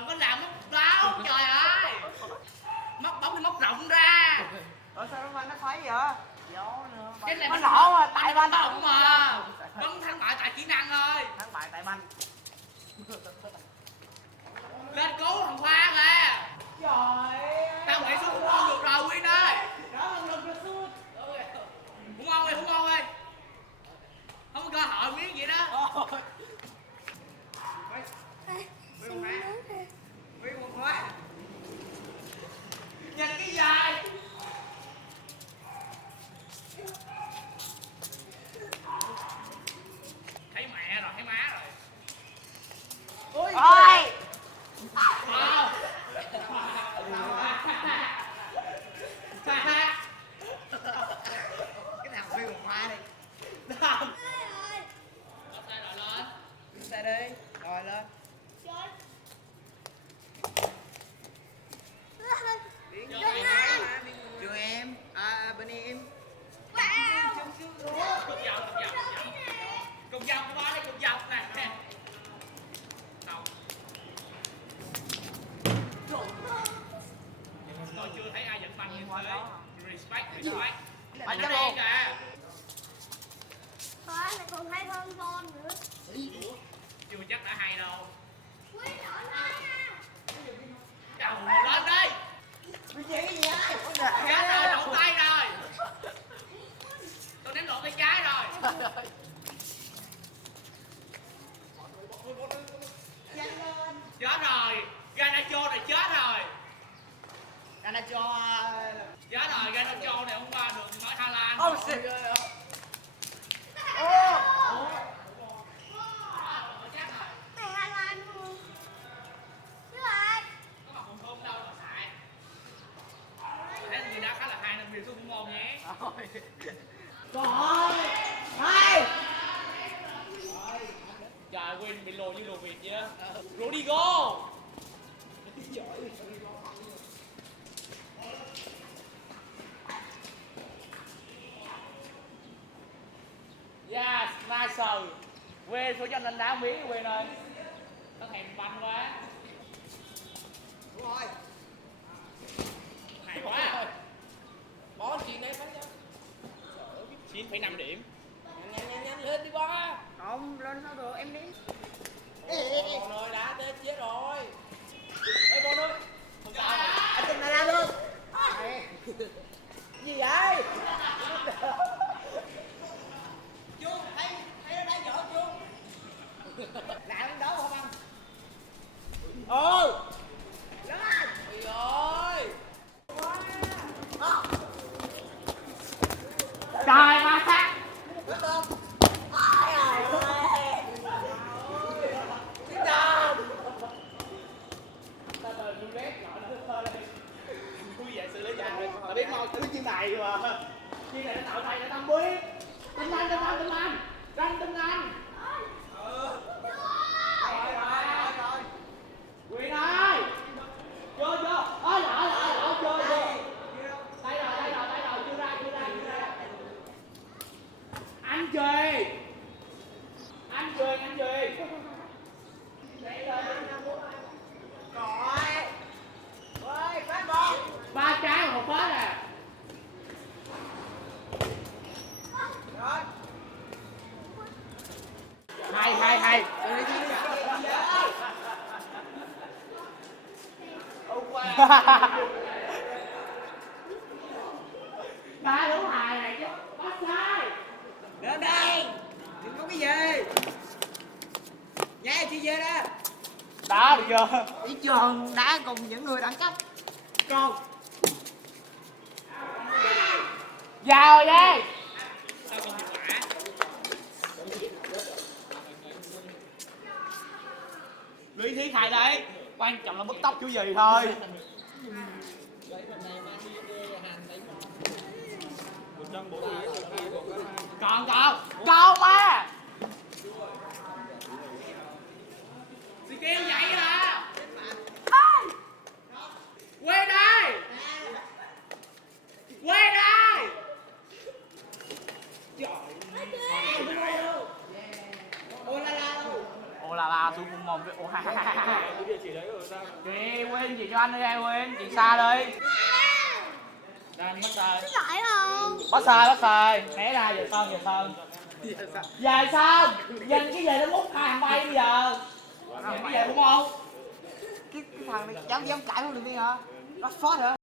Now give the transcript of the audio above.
đừng có làm móc đâu, trời ơi. Móc bóng thì móc rộng ra. Ủa sao nó khoái vậy? Cái này nó nổ mà tại banh banh động mà. Bắn thắng bại tại kỹ năng thôi. Thắng bại tại banh. Lên cứu thằng Khoa kìa. Trời. Tao nghĩ xuống không ngon được rồi Quyên ơi. Đó là lực cho xuống. Không ngon ơi, không ngon ơi. Không có cơ hội miếng vậy đó. Quyên một Khoa. Nhìn cái dài. Thấy mẹ rồi, thấy má rồi. Ôi. Cái nào Quyên một Khoa đi. Không. Offside rồi lên. Xe đi. Rồi lên. Trường em. À bên em. Cục dọc. Cục dọc của ba đây, cục dọc nè. Không. Tôi chưa thấy ai giật băng như thế. Respect. Bắn Nó cho đen luôn. kìa. Thôi lại còn hay hơn con nữa. Chưa chắc đã hay đâu. Quý nổi lên nha. Đầu lên đi. Cái gì vậy? Chết rồi, đổ tay rồi. Tôi ném lộn tay trái rồi. Chết rồi. Garnacho này chết rồi. Garnacho. Chết rồi, Garnacho này hôm qua được nói Hà Lan. Oh shit. Mày Hà Lan luôn. Chứ ai? Có mà không thơm đâu mà xài. Thấy người đá khá là hay nên vì tôi cũng ngon nhé. Rồi. Hai. Trời, Win bị lùi như lùi Việt vậy á. Rodrigo. Yes, nice. Win số cho anh đá miếng Win ơi. Nó thèm banh quá. Đúng rồi. Hay quá. Bỏ chuyện đây phải chưa? 9,5 điểm. Nhanh lên đi ba. Không, lên sao được, em đi. Bồn ơi, đá tới chết rồi. Ê Bồn ơi. Không sao. Anh tin là ra luôn. Gì vậy? Chuông, thấy nó đá dở chuông. Làm đó không anh? Ừ. Lên. Ôi ơi. Trời ma sát. Quyết tâm. Ai ơi. Quyết tâm. Ta đời tôi ghét nhỏ nó thơ lên. Tôi về xử lý cho anh. Tao biết mau xử lý chiếc này mà. Chiếc này nó tạo thầy để tao biết. Tâm anh. Ranh tâm anh. Rồi. Quyền ơi. Vô. Ôi lỡ vô. Đây rồi, chưa ra. Anh Duy. Rồi. Ôi, phát bóng. 3 trái một phết à. Rồi. Hay. Ba đúng hài này chứ. Bắt sai. Đến đây. Đừng có cái gì. Nha chị về đó. Đó được chưa? Đi trường đá cùng những người đẳng cấp. Con. Vào đây. Sao không hiệu quả? Lý thuyết hay đấy. Quan trọng là bứt tóc kiểu gì thôi. Còn mà. Chị kêu vậy hả? Quên đây. Ô la la xuống cùng mồm với ô ha ha ha ha. Chị Quyên, chị cho anh đi đây Quyên, chị xa đi. Đây anh bắt sai. Có giỏi không? Bắt sai, né ra giờ xong, giờ xong. Về sao? Dành cái về nó múc hai thằng bay bây giờ. Dành cái về đúng không? Cái thằng này dám cãi không được đi hả? Nó phốt hả?